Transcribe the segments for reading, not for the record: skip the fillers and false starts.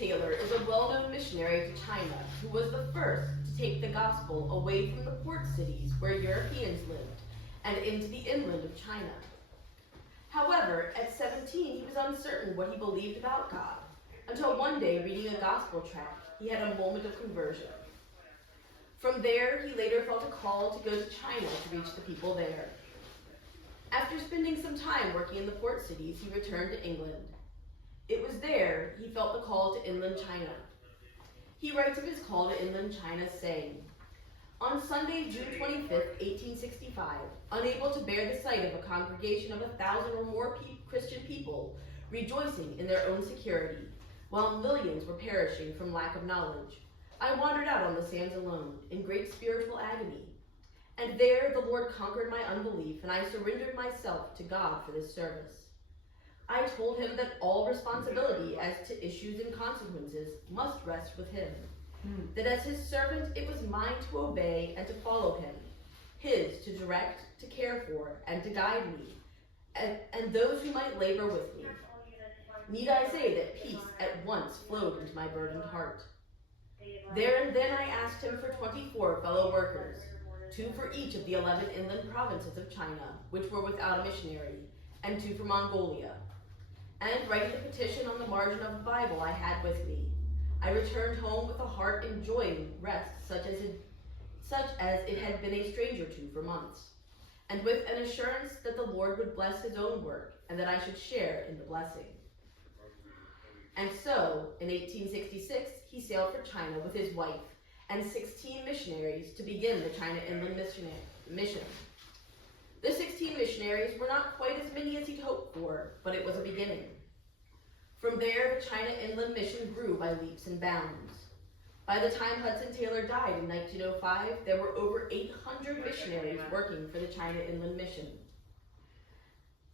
Taylor is a well-known missionary to China who was the first to take the gospel away from the port cities where Europeans lived and into the inland of China. However, at 17, he was uncertain what he believed about God, until one day, reading a gospel tract, he had a moment of conversion. From there, he later felt a call to go to China to reach the people there. After spending some time working in the port cities, he returned to England. It was there he felt the call to inland China. He writes of his call to inland China, saying, "On Sunday, June 25th, 1865, unable to bear the sight of a congregation of 1,000 or more Christian people rejoicing in their own security, while millions were perishing from lack of knowledge, I wandered out on the sands alone, in great spiritual agony. And there the Lord conquered my unbelief, and I surrendered myself to God for this service. I told him that all responsibility as to issues and consequences must rest with him, that as his servant it was mine to obey and to follow him, his to direct, to care for, and to guide me, and those who might labor with me. Need I say that peace at once flowed into my burdened heart? There and then I asked him for 24 fellow workers, 2 for each of the 11 inland provinces of China, which were without a missionary, and 2 for Mongolia. And writing the petition on the margin of the Bible I had with me, I returned home with a heart enjoying rest such as it had been a stranger to for months, and with an assurance that the Lord would bless his own work, and that I should share in the blessing." And so, in 1866, he sailed for China with his wife and 16 missionaries to begin the China Inland Mission. The 16 missionaries were not quite as many as he'd hoped for, but it was a beginning. From there, the China Inland Mission grew by leaps and bounds. By the time Hudson Taylor died in 1905, there were over 800 missionaries working for the China Inland Mission.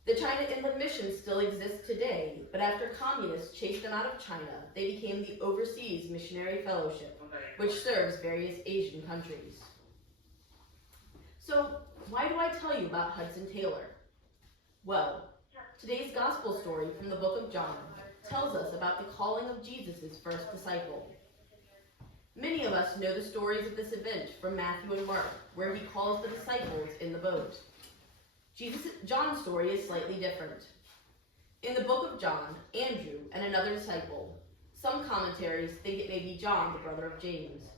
The China Inland Mission still exists today, but after communists chased them out of China, they became the Overseas Missionary Fellowship, which serves various Asian countries. So, why do I tell you about Hudson Taylor? Well, today's gospel story from the book of John tells us about the calling of Jesus' first disciple. Many of us know the stories of this event from Matthew and Mark, where he calls the disciples in the boat. John's story is slightly different. In the book of John, Andrew and another disciple, some commentaries think it may be John, the brother of James,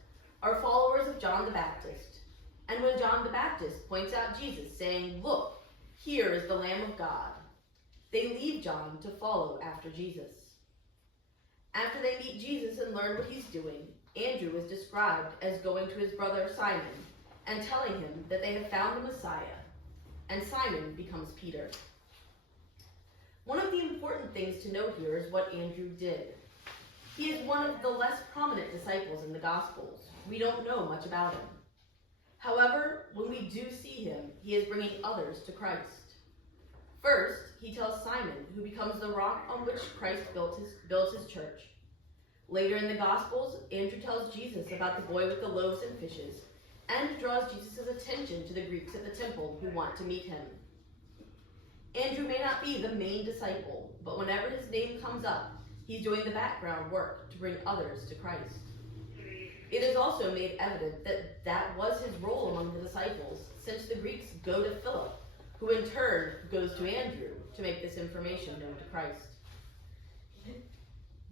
are followers of John the Baptist. And when John the Baptist points out Jesus, saying, "Look, here is the Lamb of God," they leave John to follow after Jesus. After they meet Jesus and learn what he's doing, Andrew is described as going to his brother Simon and telling him that they have found the Messiah, and Simon becomes Peter. One of the important things to note here is what Andrew did. He is one of the less prominent disciples in the Gospels. We don't know much about him. However, when we do see him, he is bringing others to Christ. First, he tells Simon, who becomes the rock on which Christ builds his church. Later in the Gospels, Andrew tells Jesus about the boy with the loaves and fishes, and draws Jesus' attention to the Greeks at the temple who want to meet him. Andrew may not be the main disciple, but whenever his name comes up, he's doing the background work to bring others to Christ. It is also made evident that that was his role among the disciples, since the Greeks go to Philip, who in turn goes to Andrew to make this information known to Christ.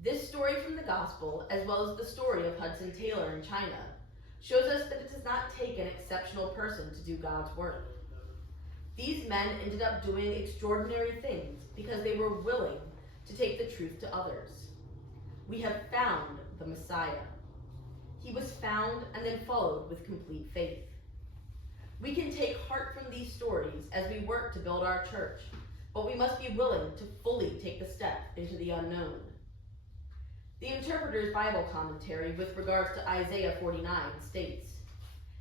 This story from the Gospel, as well as the story of Hudson Taylor in China, shows us that it does not take an exceptional person to do God's work. These men ended up doing extraordinary things because they were willing to take the truth to others. We have found the Messiah. He was found and then followed with complete faith. We can take heart from these stories as we work to build our church, but we must be willing to fully take the step into the unknown. The Interpreter's Bible commentary with regards to Isaiah 49 states,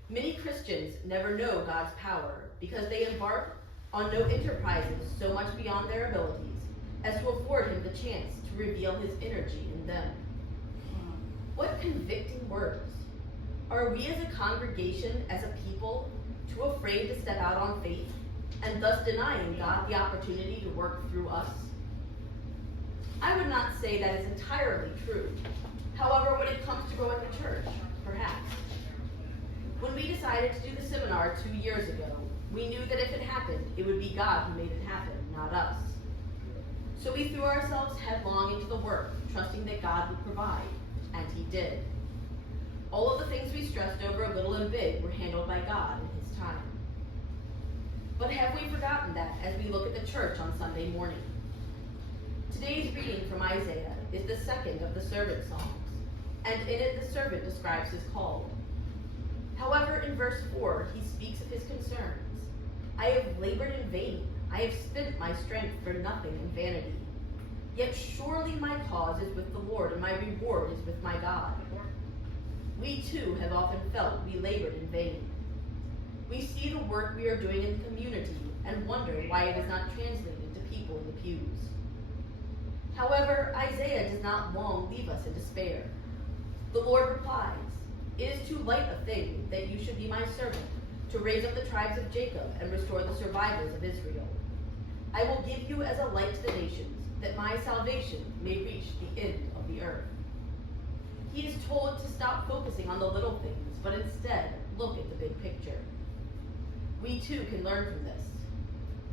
"Many Christians never know God's power because they embark on no enterprises so much beyond their abilities as to afford him the chance to reveal his energy in them." What convicting words! Are we as a congregation, as a people, too afraid to step out on faith, and thus denying God the opportunity to work through us? I would not say that is entirely true. However, when it comes to growing the church, perhaps. When we decided to do the seminar 2 years ago, we knew that if it happened, it would be God who made it happen, not us. So we threw ourselves headlong into the work, trusting that God would provide, and He did. All of the things we stressed over, little and big, were handled by God in His time. But have we forgotten that as we look at the church on Sunday morning? Today's reading from Isaiah is the second of the servant songs, and in it the servant describes his call. However, in verse 4, he speaks of his concerns. I have labored in vain. I have spent my strength for nothing in vanity. Yet surely my cause is with the Lord, and my reward is with my God. We too have often felt we labored in vain. We see the work we are doing in the community and wonder why it is not translated to people in the pews. However, Isaiah does not long leave us in despair. The Lord replies, It is too light a thing that you should be my servant, to raise up the tribes of Jacob and restore the survivors of Israel. I will give you as a light to the nations, that my salvation may reach the end of the earth. He is told to stop focusing on the little things, but instead look at the big picture. We too can learn from this.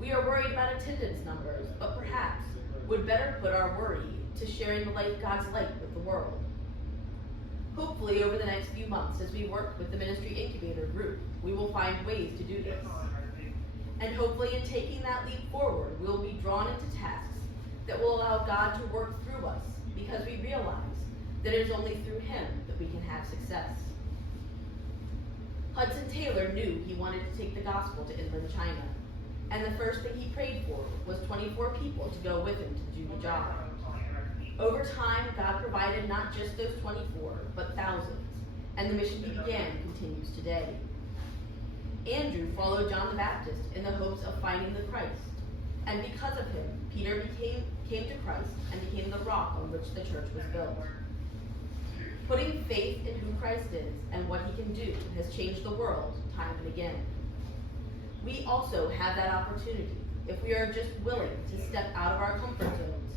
We are worried about attendance numbers, but perhaps would better put our worry to sharing God's light with the world. Hopefully, over the next few months, as we work with the Ministry Incubator Group, we will find ways to do this. And hopefully, in taking that leap forward, we will be drawn into tasks that will allow God to work through us, because we realize that it is only through Him that we can have success. Hudson Taylor knew he wanted to take the gospel to inland China, and the first thing he prayed for was 24 people to go with him to do the job. Over time, God provided not just those 24, but thousands, and the mission he began continues today. Andrew followed John the Baptist in the hopes of finding the Christ, and because of him, Peter came to Christ and became the rock on which the church was built. Putting faith in who Christ is and what He can do has changed the world time and again. We also have that opportunity if we are just willing to step out of our comfort zones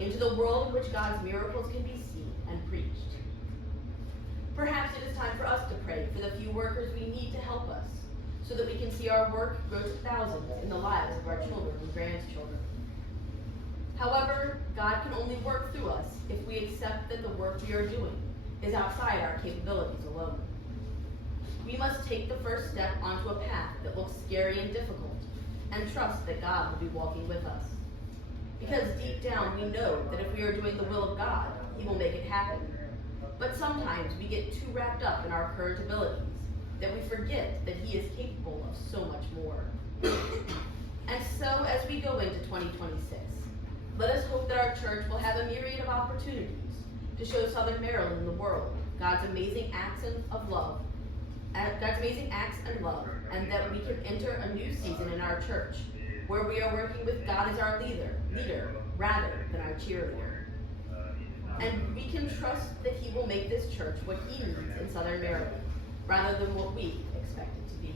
into the world in which God's miracles can be seen and preached. Perhaps it is time for us to pray for the few workers we need to help us, so that we can see our work grow to thousands in the lives of our children and grandchildren. However, God can only work through us if we accept that the work we are doing is outside our capabilities alone. We must take the first step onto a path that looks scary and difficult, and trust that God will be walking with us. Because deep down we know that if we are doing the will of God, He will make it happen. But sometimes we get too wrapped up in our current abilities that we forget that He is capable of so much more. And so as we go into 2026, let us hope that our church will have a myriad of opportunities to show Southern Maryland and the world God's amazing acts of love, and that we can enter a new season in our church where we are working with God as our leader rather than our cheerleader. And we can trust that He will make this church what He needs in Southern Maryland rather than what we expect it to be.